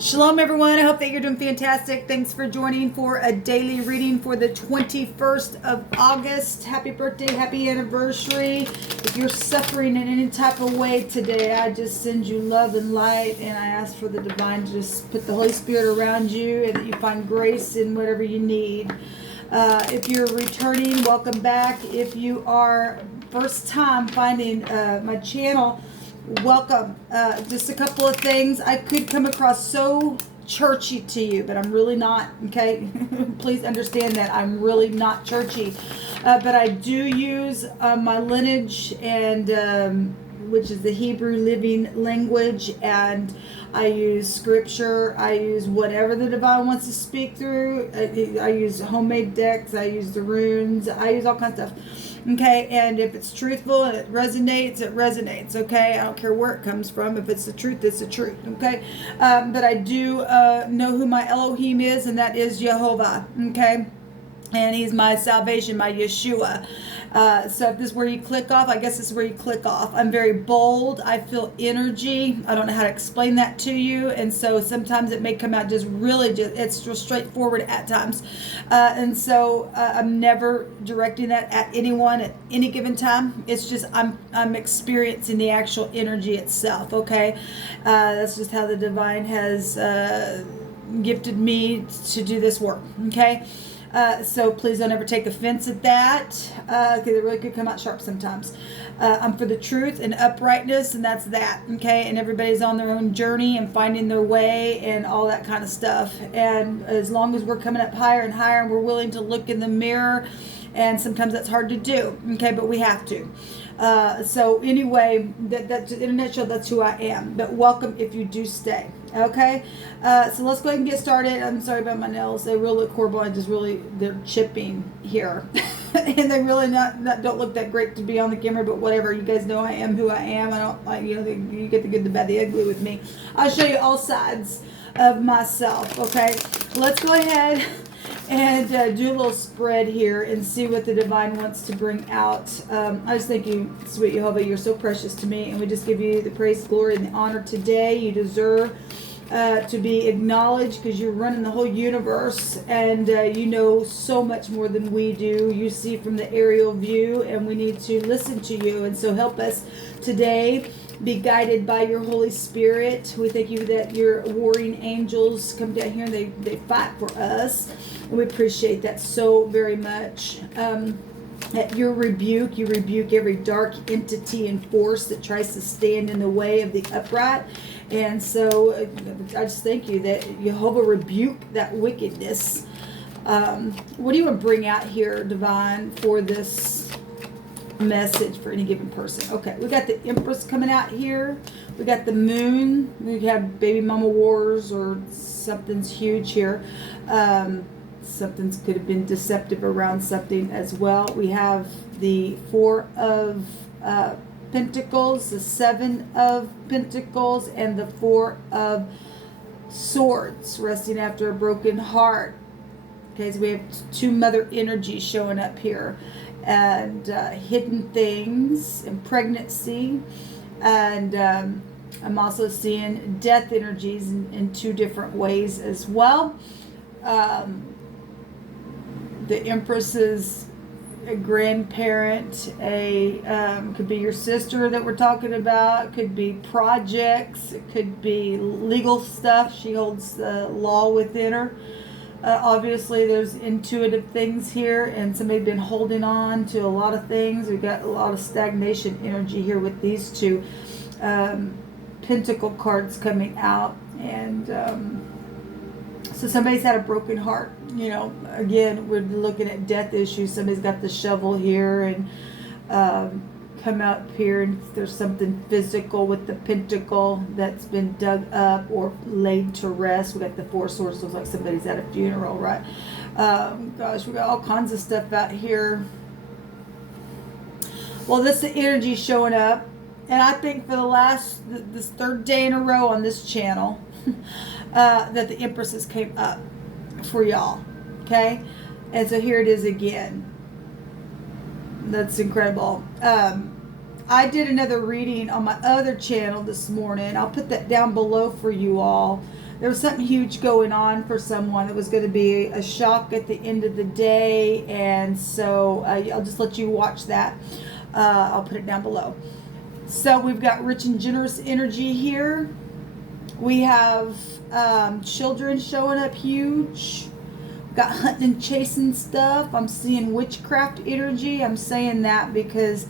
Shalom, everyone. I hope that you're doing fantastic. Thanks for joining for a daily reading for the 21st of August. Happy birthday, happy anniversary. If you're suffering in any type of way today, I just send you love and light, and I ask for the divine to just put the Holy Spirit around you and that you find grace in whatever you need. If you're returning, welcome back. If you are first time finding my channel, welcome. Just a couple of things. I could come across so churchy to you, but I'm really not, okay? Please understand that I'm really not churchy. But I do use my lineage and which is the Hebrew living language, and I use scripture. I use whatever the divine wants to speak through. I use homemade decks. I use the runes. I use all kinds of stuff. Okay, and if it's truthful and it resonates, okay? I don't care where it comes from. If it's the truth, it's the truth, okay? But I do know who my Elohim is, and that is Jehovah, okay? And he's my salvation, my Yeshua. So if this is where you click off, I guess this is where you click off. I'm very bold. I feel energy. I don't know how to explain that to you. And so sometimes it may come out it's just straightforward at times. And so I'm never directing that at anyone at any given time. It's just I'm experiencing the actual energy itself, okay? That's just how the divine has gifted me to do this work, okay? So please don't ever take offense at that, because it really could come out sharp sometimes. I'm for the truth and uprightness, and that's that, okay? And everybody's on their own journey and finding their way and all that kind of stuff. And as long as we're coming up higher and higher and we're willing to look in the mirror, and sometimes that's hard to do, okay? But we have to. So anyway, that's in a nutshell, that's who I am. But welcome if you do stay. Okay, so let's go ahead and get started. I'm sorry about my nails; they really look horrible. They're chipping here, and they really don't look that great to be on the camera. But whatever, you guys know I am who I am. I don't like you get the good, the bad, the ugly with me. I'll show you all sides of myself. Okay, let's go ahead and do a little spread here and see what the divine wants to bring out. I just thank you, sweet Jehovah. You're so precious to me, and we just give you the praise, glory, and the honor today. You deserve to be acknowledged because you're running the whole universe, and you know so much more than we do. You see from the aerial view, and we need to listen to you. And so help us today be guided by your Holy Spirit. We thank you that your warring angels come down here and they fight for us. And we appreciate that so very much. At your rebuke, you rebuke every dark entity and force that tries to stand in the way of the upright. And so I just thank you that Jehovah rebuke that wickedness. What do you want to bring out here, divine, for this message for any given person? Okay, we got the Empress coming out here. We got the Moon. We have baby mama wars, or something's huge here. Something could have been deceptive around something as well. We have the Four of Pentacles, the Seven of Pentacles, and the Four of Swords, resting after a broken heart. Okay, so we have two mother energies showing up here, and hidden things, and pregnancy, and I'm also seeing death energies in two different ways as well. The Empress's a grandparent, could be your sister that we're talking about, could be projects, it could be legal stuff. She holds the law within her. Obviously there's intuitive things here, and somebody's been holding on to a lot of things. We've got a lot of stagnation energy here with these two pentacle cards coming out, and so somebody's had a broken heart. Again, we're looking at death issues. Somebody's got the shovel here and come out here, and there's something physical with the pentacle that's been dug up or laid to rest. We got the Four Swords, looks like somebody's at a funeral, right? Gosh, we got all kinds of stuff out here. Well, this is the energy showing up, and I think for this third day in a row on this channel, that the Empresses came up for y'all, okay? And so here it is again. That's incredible. I did another reading on my other channel this morning. I'll put that down below for you all. there was something huge going on for someone. It was going to be a shock at the end of the day, and so I'll just let you watch that. I'll put it down below. So we've got rich and generous energy here. We have children showing up huge. We've got hunting and chasing stuff. I'm seeing witchcraft energy. I'm saying that because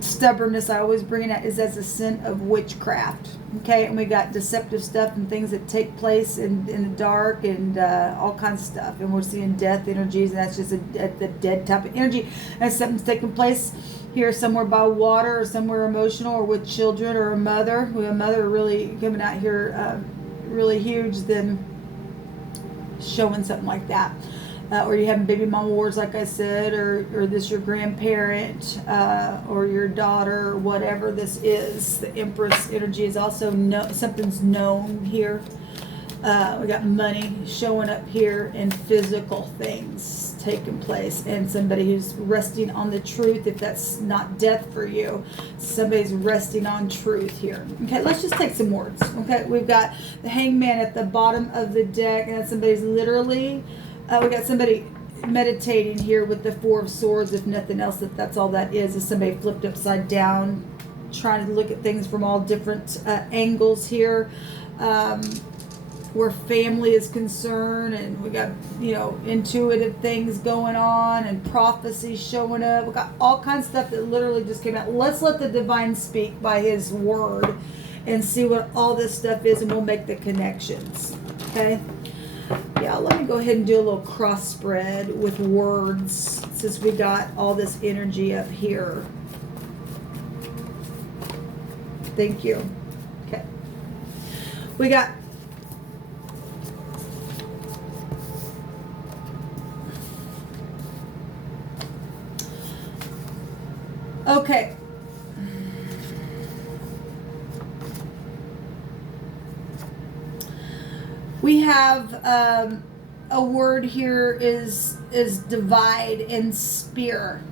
stubbornness, I always bring it is as a sin of witchcraft. Okay, and we got deceptive stuff and things that take place in the dark and all kinds of stuff. And we're seeing death energies, and that's just the dead type of energy. And something's taking place here somewhere by water or somewhere emotional or with children or a mother. With a mother really coming out here really huge, then showing something like that. Or you having baby mama wars, like I said, or this your grandparent, or your daughter, or whatever this is. The Empress energy is also something's known here. We got money showing up here and physical things taking place, and somebody who's resting on the truth. If that's not death for you, somebody's resting on truth here. Okay, let's just take some words. Okay, we've got the Hangman at the bottom of the deck, and somebody's literally. We got somebody meditating here with the Four of Swords. If nothing else, that's all that is somebody flipped upside down, trying to look at things from all different angles here, where family is concerned, and we got intuitive things going on and prophecy showing up. We got all kinds of stuff that literally just came out. Let's let the divine speak by His word and see what all this stuff is, and we'll make the connections. Okay. Yeah, let me go ahead and do a little cross spread with words since we got all this energy up here. Thank you. Okay. We got okay. We have a word here is divide and spear.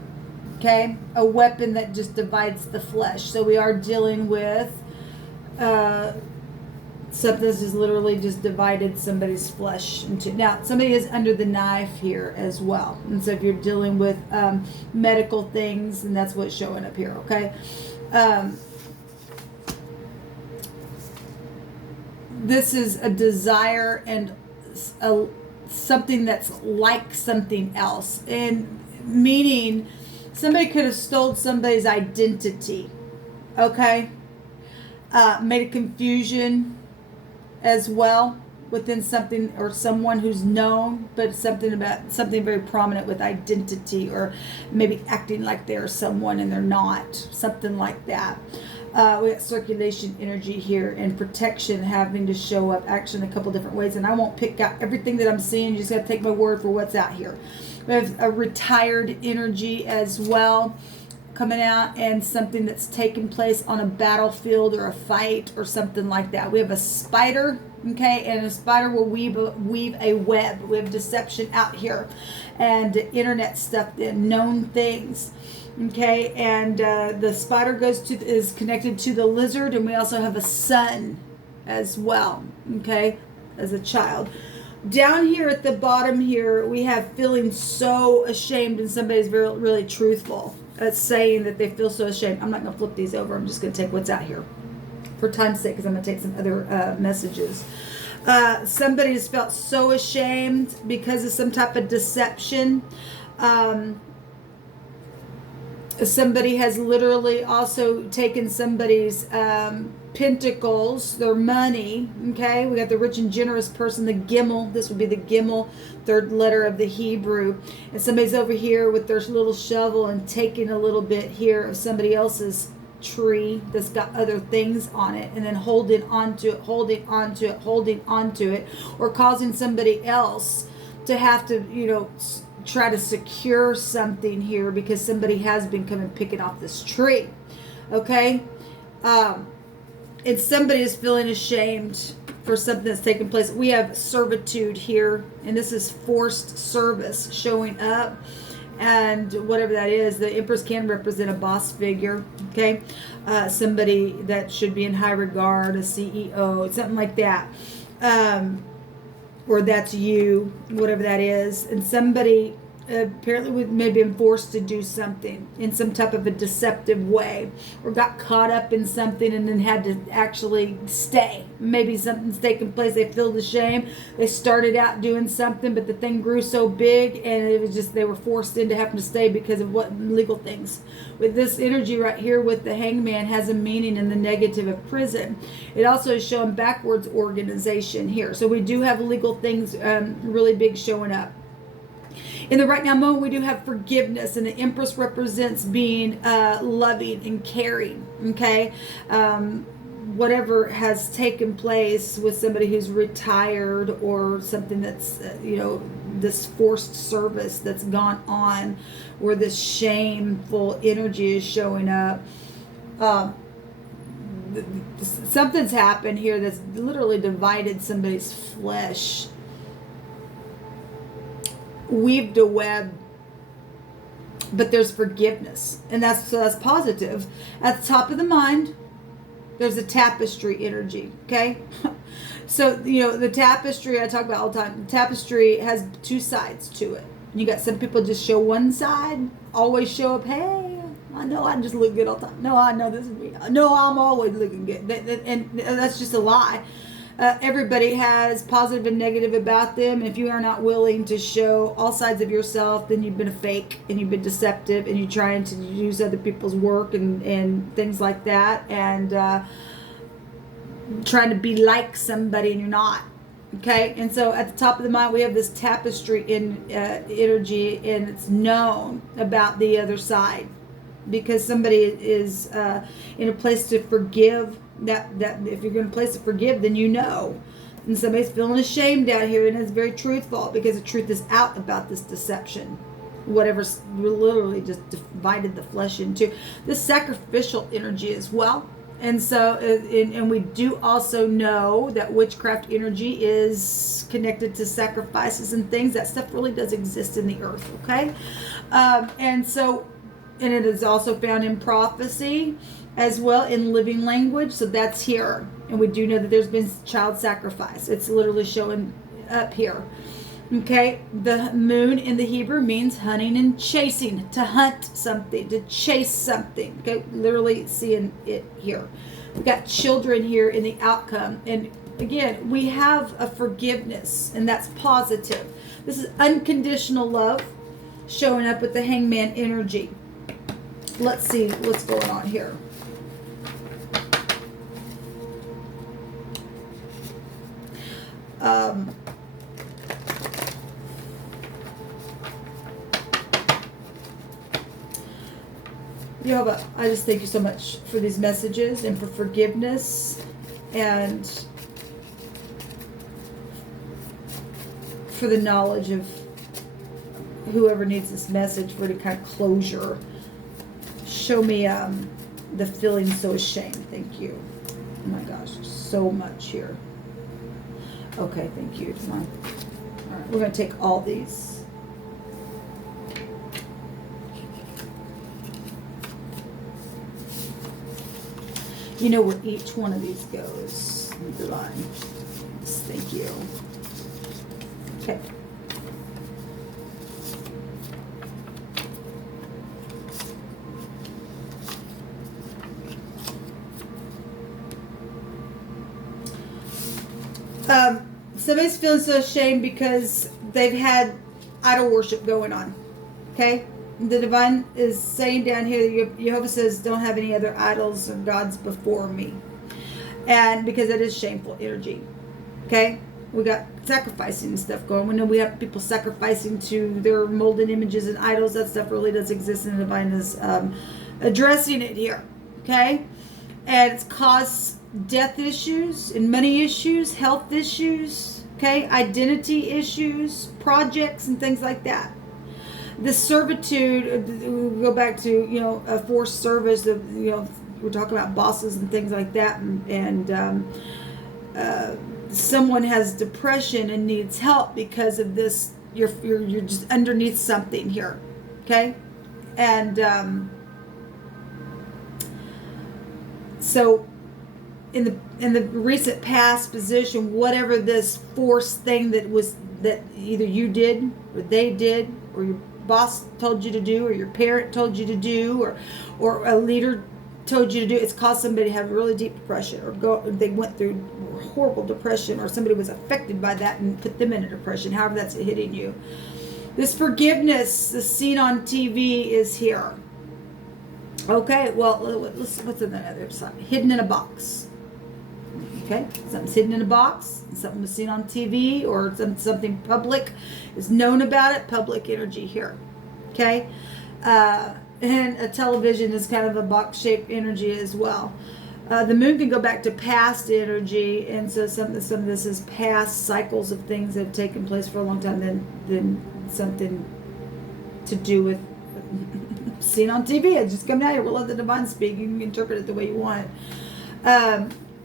Okay, a weapon that just divides the flesh. So we are dealing with something that's just literally just divided somebody's flesh into. Now, somebody is under the knife here as well, and so if you're dealing with medical things, and that's what's showing up here. Okay. This is a desire and something that's like something else, and meaning somebody could have stole somebody's identity. Okay, made a confusion as well within something or someone who's known, but something very prominent with identity, or maybe acting like they're someone and they're not, something like that. We got circulation energy here and protection having to show up actually in a couple different ways, and I won't pick out everything that I'm seeing. You just got to take my word for what's out here. We have a retired energy as well coming out, and something that's taken place on a battlefield or a fight or something like that. We have a spider, okay, and a spider will weave a web. We have deception out here and internet stuff, known things. Okay, and the spider is connected to the lizard, and we also have a sun as well, okay, as a child. Down here at the bottom here, we have feeling so ashamed, and somebody's really truthful at saying that they feel so ashamed. I'm not going to flip these over. I'm just going to take what's out here for time's sake, because I'm going to take some other messages. Somebody has felt so ashamed because of some type of deception. Somebody has literally also taken somebody's pentacles, their money. Okay, we got the rich and generous person, the Gimel. This would be the Gimel, third letter of the Hebrew. And somebody's over here with their little shovel and taking a little bit here of somebody else's tree that's got other things on it, and then holding onto it, or causing somebody else to have to, try to secure something here because somebody has been coming picking off this tree. Okay, and somebody is feeling ashamed for something that's taken place. We have servitude here, and this is forced service showing up, and whatever that is, the Empress can represent a boss figure. Okay, somebody that should be in high regard, a CEO, something like that, or that's you, whatever that is, and somebody apparently we may have been forced to do something in some type of a deceptive way, or got caught up in something and then had to actually stay. Maybe something's taken place, they feel the shame, they started out doing something, but the thing grew so big and it was just they were forced into having to stay because of what legal things. With this energy right here with the hangman has a meaning in the negative of prison. It also is showing backwards organization here, so we do have legal things really big showing up. In the right now moment, we do have forgiveness, and the Empress represents being loving and caring, okay? Whatever has taken place with somebody who's retired or something that's, this forced service that's gone on, where this shameful energy is showing up. Something's happened here that's literally divided somebody's flesh, weaved a web, but there's forgiveness, and that's positive. At the top of the mind, there's a tapestry energy, okay? So the tapestry I talk about all the time, the tapestry has two sides to it. You got some people just show one side, always show up, hey, I know I just look good all the time, no, I know this is me, no, I'm always looking good, and that's just a lie. Everybody has positive and negative about them. If you are not willing to show all sides of yourself, then you've been a fake and you've been deceptive and you're trying to use other people's work and things like that, and trying to be like somebody and you're not. Okay, and so at the top of the mind we have this tapestry in energy, and it's known about the other side because somebody is in a place to forgive. That if you're going to place to forgive, then and somebody's feeling ashamed out here, and it's very truthful because the truth is out about this deception, whatever's literally just divided the flesh into this sacrificial energy as well. And so and we do also know that witchcraft energy is connected to sacrifices and things. That stuff really does exist in the earth, okay? And it is also found in prophecy as well, in living language, so that's here. And we do know that there's been child sacrifice. It's literally showing up here. Okay, the moon in the Hebrew means hunting and chasing, to hunt something, to chase something. Okay, literally seeing it here. We've got children here in the outcome, and again, we have a forgiveness, and that's positive. This is unconditional love showing up with the hangman energy. Let's see what's going on here. Jehovah, I just thank you so much for these messages and for forgiveness and for the knowledge of whoever needs this message, for the kind of closure. Show me the feeling so ashamed. Thank you. Oh my gosh, so much here. Okay, thank you. Come on. All right, we're going to take all these. You know where each one of these goes. Divine. Yes, thank you. Okay. Somebody's feeling so ashamed because they've had idol worship going on. Okay? The divine is saying down here, Jehovah says, don't have any other idols or gods before me. And because that is shameful energy. Okay? We got sacrificing and stuff going. We know we have people sacrificing to their molded images and idols. That stuff really does exist, and the divine is addressing it here. Okay? And it's caused death issues and money issues, health issues, okay, identity issues, projects, and things like that. The servitude, we'll go back to, a forced service of, we're talking about bosses and things like that, and someone has depression and needs help because of this. You're just underneath something here, okay, and So in the recent past position, whatever this force thing that either you did or they did or your boss told you to do or your parent told you to do or a leader told you to do, it's caused somebody to have really deep depression they went through horrible depression, or somebody was affected by that and put them in a depression, however that's hitting you. This forgiveness, the scene on TV, is here. Okay, well, what's on the other side? Hidden in a box. Okay, something's hidden in a box, something was seen on TV, or something public is known about it, public energy here. Okay, and a television is kind of a box-shaped energy as well. The moon can go back to past energy, and so some of this is past cycles of things that have taken place for a long time, then something to do with seen on TV. It's just coming out here. We'll let the divine speak. You can interpret it the way you want.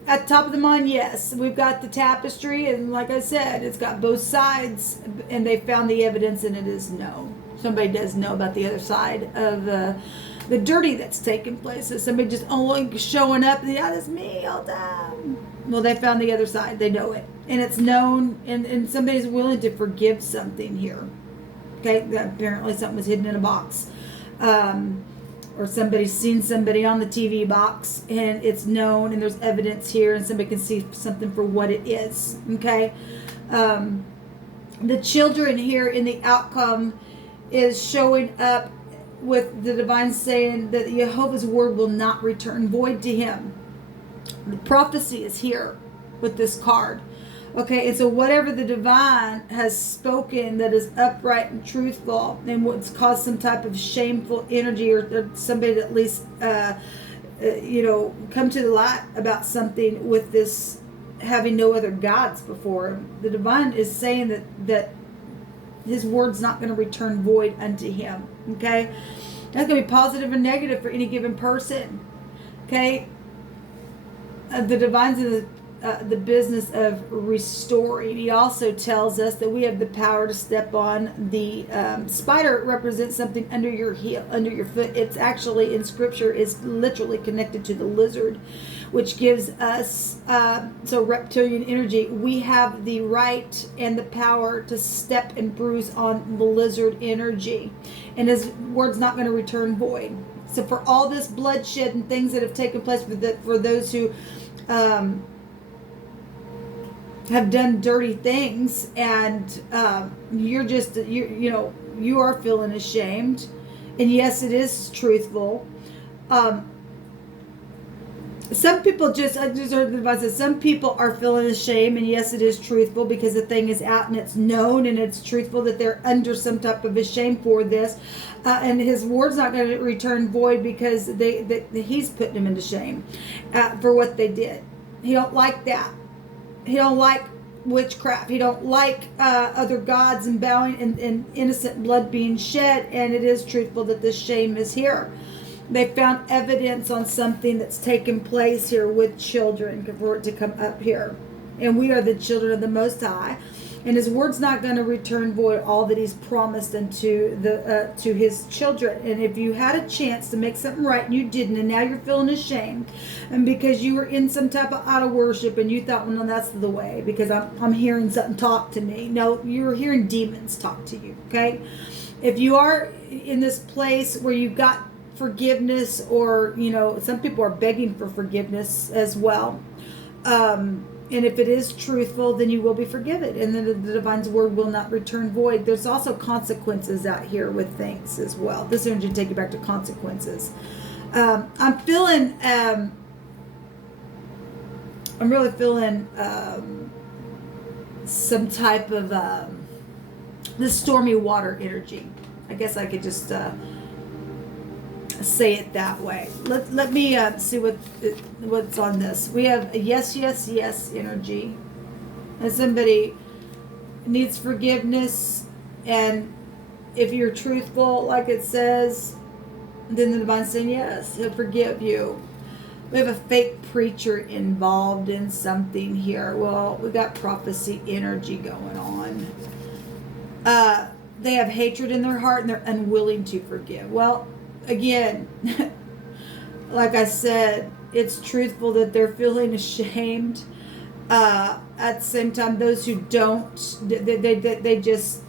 At the top of the mind, yes, we've got the tapestry, and like I said, it's got both sides, and they found the evidence, and it is no. Somebody does know about the other side of the dirty that's taking place. So somebody just only showing up, yeah, that's me all the time. Well, they found the other side. They know it, and it's known, and somebody's willing to forgive something here. Okay, that apparently something was hidden in a box. Or somebody's seen somebody on the TV box, and it's known, and there's evidence here, and somebody can see something for what it is. Okay, the children here in the outcome is showing up with the divine saying that Jehovah's word will not return void to him. The prophecy is here with this card. Okay, and so whatever the divine has spoken that is upright and truthful, and what's caused some type of shameful energy, or somebody that at least, come to the light about something with this having no other gods before him, the divine is saying that his word's not going to return void unto him. Okay, that's going to be positive or negative for any given person. Okay, the divine's in the business of restoring. He also tells us that we have the power to step on the spider. Represents something under your heel, under your foot. It's actually in scripture is literally connected to the lizard, which gives us so reptilian energy. We have the right and the power to step and bruise on the lizard energy, and his word's not going to return void. So for all this bloodshed and things that have taken place for those who have done dirty things, and you are feeling ashamed, and yes, it is truthful. Some people some people are feeling ashamed, and yes, it is truthful because the thing is out and it's known and it's truthful that they're under some type of a shame for this, and his word's not going to return void because he's putting them into shame for what they did. He don't like that. He don't like witchcraft. He don't like other gods and bowing and innocent blood being shed. And it is truthful that this shame is here. They found evidence on something that's taken place here with children for it to come up here. And we are the children of the Most High. And his word's not going to return void all that he's promised unto to his children. And if you had a chance to make something right and you didn't, and now you're feeling ashamed, and because you were in some type of out of worship and you thought, well, no, that's the way because I'm hearing something talk to me. No, you were hearing demons talk to you. Okay, if you are in this place where you've got forgiveness, or some people are begging for forgiveness as well. And if it is truthful, then you will be forgiven. And then the divine's word will not return void. There's also consequences out here with things as well. This energy will take you back to consequences. I'm feeling, I'm really feeling some type of this stormy water energy. I guess I could just say it that way. Let me see what's on this. We have a yes, yes, yes energy, and somebody needs forgiveness, and if you're truthful, like it says, then the divine's saying yes, he'll forgive you. We have a fake preacher involved in something here. Well, we got prophecy energy going on. They have hatred in their heart and they're unwilling to forgive. Well, again, like I said, it's truthful that they're feeling ashamed. At the same time, those who don't, they just,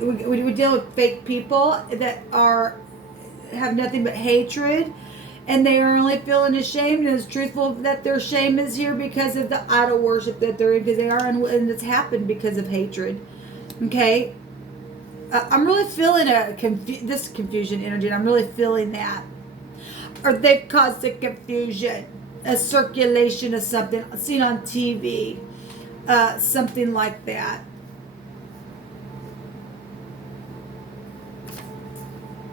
we deal with fake people that have nothing but hatred, and they are only feeling ashamed, and it's truthful that their shame is here because of the idol worship that they're in, because they are, and it's happened because of hatred. Okay, I'm really feeling this confusion energy, and I'm really feeling that. Or they've caused a confusion, a circulation of something seen on TV, something like that.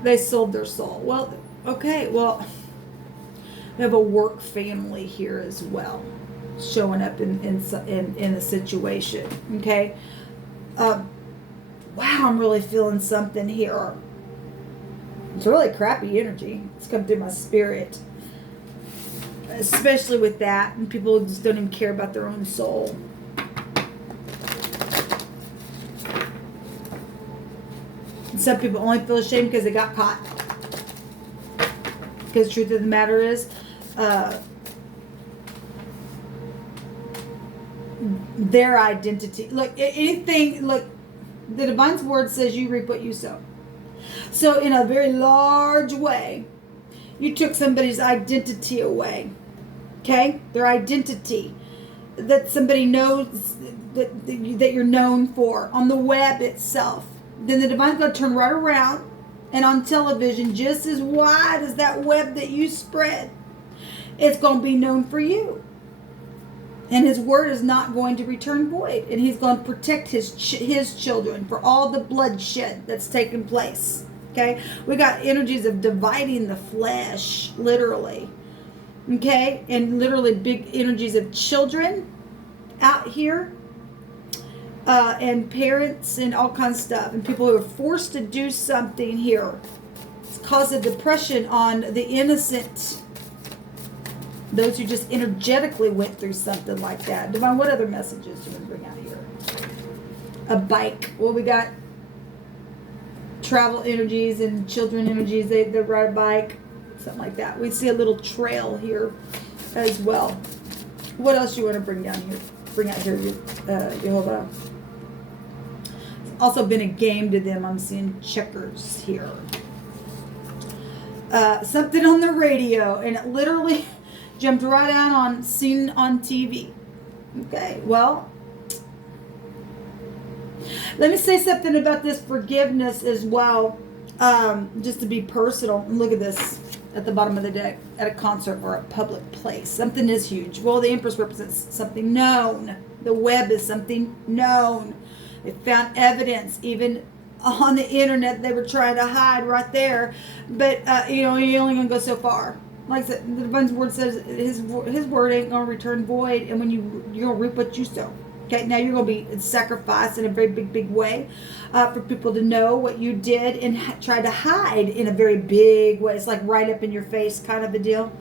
They sold their soul. Well, okay, well, we have a work family here as well, showing up in a situation. Okay, wow, I'm really feeling something here. It's really crappy energy. It's come through my spirit, especially with that, and people just don't even care about their own soul. And some people only feel ashamed because they got caught. Because the truth of the matter is, their identity. Look, anything. Look, the Divine's word says you reap what you sow. So in a very large way, you took somebody's identity away. Okay? Their identity. That somebody knows that you're known for on the web itself. Then the Divine's going to turn right around, and on television, just as wide as that web that you spread, it's going to be known for you. And his word is not going to return void. And he's going to protect his children for all the bloodshed that's taken place. Okay? We got energies of dividing the flesh, literally. Okay? And literally big energies of children out here. And parents and all kinds of stuff. And people who are forced to do something here. It's caused a depression on the innocent. Those who just energetically went through something like that. Divine, what other messages do you want to bring out here? A bike. Well, we got travel energies and children energies. They ride a bike. Something like that. We see a little trail here as well. What else do you want to bring down here? Bring out here, Jehovah. It's also been a game to them. I'm seeing checkers here. Something on the radio, and it literally jumped right out seen on TV. Okay, well, let me say something about this forgiveness as well, just to be personal. Look at this at the bottom of the deck, at a concert or a public place. Something is huge. Well, the Empress represents something known. The web is something known. They found evidence, even on the internet, they were trying to hide right there. But, you're only going to go so far. Like I said, the Divine's word says his word ain't going to return void. And when you're going to reap what you sow. Okay, now you're going to be sacrificed in a very big way for people to know what you did and try to hide in a very big way. It's like right up in your face kind of a deal.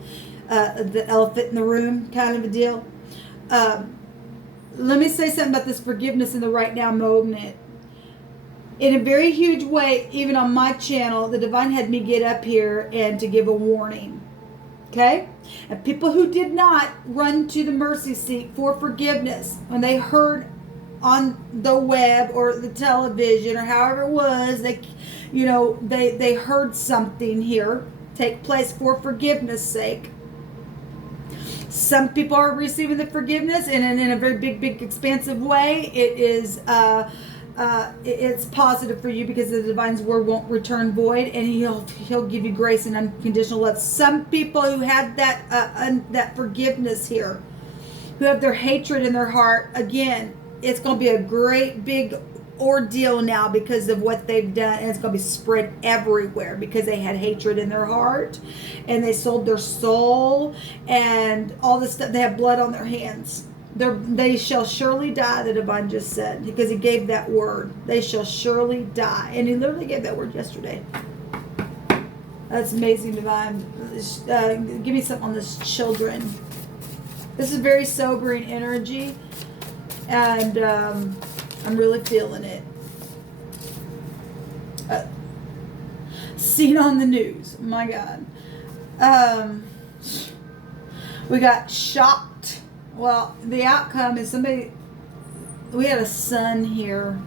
The elephant in the room kind of a deal. Let me say something about this forgiveness in the right now moment. In a very huge way, even on my channel, the Divine had me get up here and to give a warning. Okay? And people who did not run to the mercy seat for forgiveness when they heard on the web or the television or however it was, they heard something here take place for forgiveness sake. Some people are receiving the forgiveness, and in a very big expansive way, it is it's positive for you because the Divine's word won't return void, and he'll give you grace and unconditional love. Some people who had that forgiveness here, who have their hatred in their heart, again, it's going to be a great big ordeal now because of what they've done, and it's going to be spread everywhere because they had hatred in their heart and they sold their soul and all this stuff. They have blood on their hands. They shall surely die, the Divine just said, because he gave that word. They shall surely die. And he literally gave that word yesterday. That's amazing, Divine. Give me something on this children. This is very sobering energy. And I'm really feeling it. Seen on the news. My God. Um, we got shocked. Well, the outcome is somebody, we had a son here.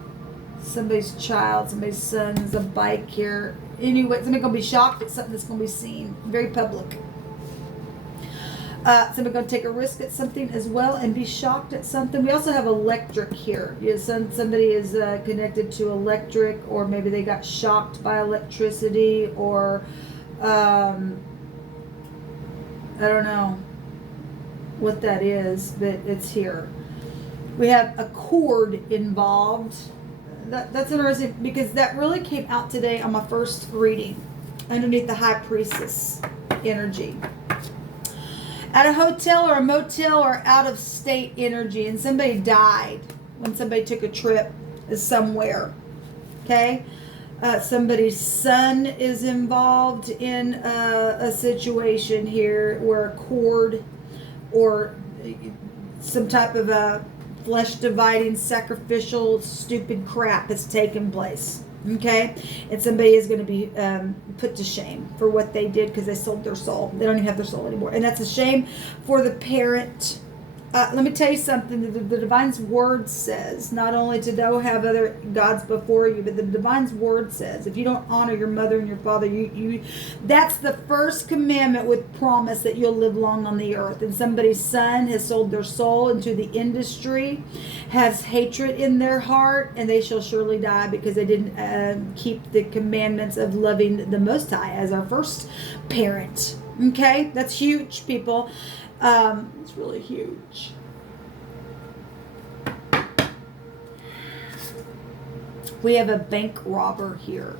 Somebody's child, somebody's son is a bike here. Anyway, somebody's going to be shocked at something that's going to be seen. Very public. Somebody's going to take a risk at something as well and be shocked at something. We also have electric here. Somebody is connected to electric, or maybe they got shocked by electricity, or I don't know what that is, but it's here. We have a cord involved. That's interesting because that really came out today on my first reading underneath the High Priestess energy. At a hotel or a motel or out of state energy, and somebody died when somebody took a trip somewhere. Okay? Somebody's son is involved in a situation here where a cord or some type of a flesh dividing, sacrificial, stupid crap has taken place. Okay? And somebody is going to be put to shame for what they did because they sold their soul. They don't even have their soul anymore. And that's a shame for the parent. Let me tell you something. The Divine's Word says, not only to go have other gods before you, but the Divine's Word says, if you don't honor your mother and your father, you that's the first commandment with promise that you'll live long on the earth. And somebody's son has sold their soul into the industry, has hatred in their heart, and they shall surely die because they didn't keep the commandments of loving the Most High as our first parent. Okay? That's huge, people. It's really huge. We have a bank robber here.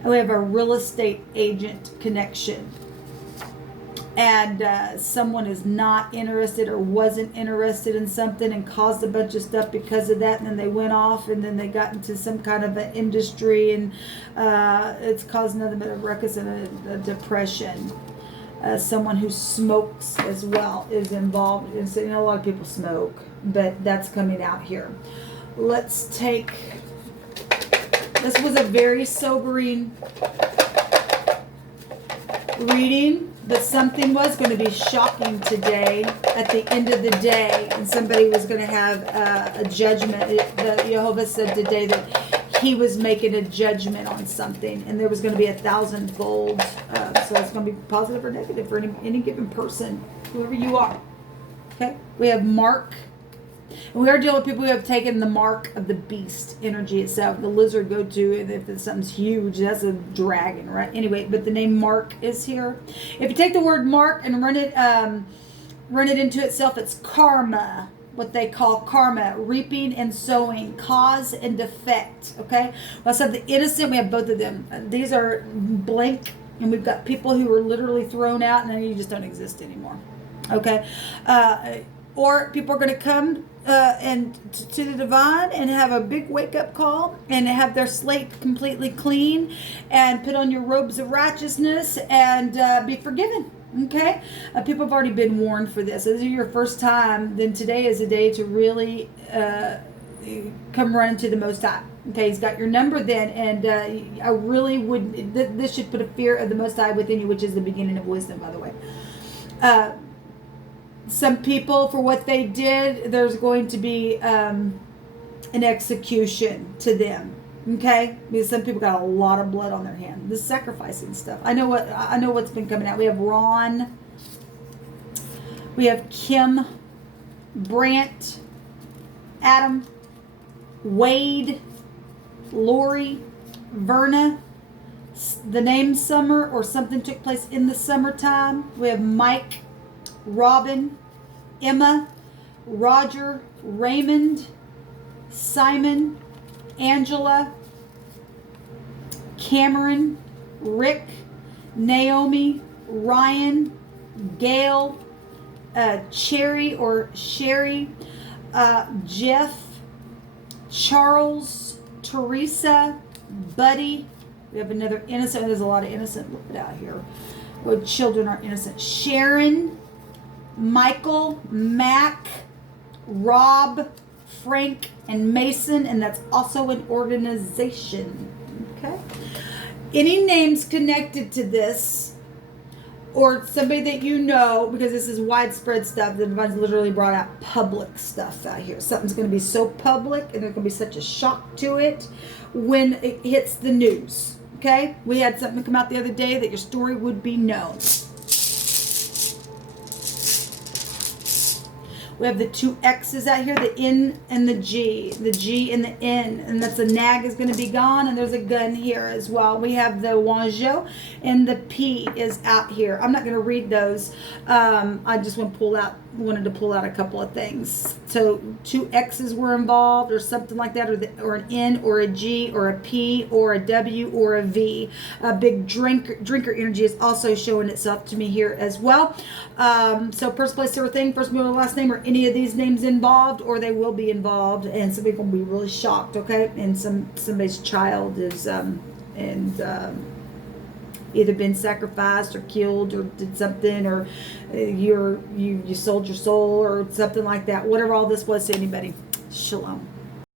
And we have a real estate agent connection. And someone is not interested or wasn't interested in something and caused a bunch of stuff because of that. And then they went off and then they got into some kind of an industry and it's caused nothing but a ruckus and a depression. Someone who smokes as well is involved. And so, a lot of people smoke, but that's coming out here. Let's take, this was a very sobering reading, but something was going to be shocking today at the end of the day, and somebody was going to have a judgment. Jehovah said today that he was making a judgment on something, and there was going to be 1,000-fold. So it's going to be positive or negative for any given person, whoever you are. Okay? We have Mark. And we are dealing with people who have taken the mark of the beast energy itself. The lizard go to, and if something's huge, that's a dragon, right? Anyway, but the name Mark is here. If you take the word Mark and run it into itself, it's karma. What they call karma, reaping and sowing, cause and effect. Okay? Well, I said the innocent, we have both of them. These are blank, and we've got people who were literally thrown out, and then you just don't exist anymore. Okay? Or people are going to come and to the divine and have a big wake-up call and have their slate completely clean and put on your robes of righteousness and be forgiven. Okay? People have already been warned for this. If this is your first time, then today is a day to really come run to the Most High. Okay, he's got your number then, and I really would, this should put a fear of the Most High within you, which is the beginning of wisdom, by the way. Some people, for what they did, there's going to be an execution to them. Okay, because some people got a lot of blood on their hand. This sacrificing stuff. I know what's been coming out. We have Ron. We have Kim, Brant, Adam, Wade, Lori, Verna. The name Summer, or something took place in the summertime. We have Mike, Robin, Emma, Roger, Raymond, Simon, Angela, Cameron, Rick, Naomi, Ryan, Gail, Cherry or Sherry, Jeff, Charles, Teresa, Buddy. We have another innocent. There's a lot of innocent out here. Well, children are innocent. Sharon, Michael, Mac, Rob, Frank, and Mason, and that's also an organization. Okay. Any names connected to this or somebody that you know, because this is widespread stuff. The divine's literally brought out public stuff out here. Something's going to be so public, and there's going to be such a shock to it when it hits the news. Okay? We had something come out the other day that your story would be known. We have the two X's out here, the N and the G and the N, and that's a nag is going to be gone, and there's a gun here as well. We have the Wanzhou, and the P is out here. I'm not going to read those. I just wanted to pull out a couple of things. So two X's were involved, or something like that, or an N, or a G, or a P, or a W, or a V. A big drinker energy is also showing itself to me here as well. So first place or thing, first middle, last name, or any of these names involved, or they will be involved, and somebody's gonna be really shocked. Okay, and somebody's child is either been sacrificed or killed or did something, or you sold your soul or something like that. Whatever all this was to anybody. Shalom.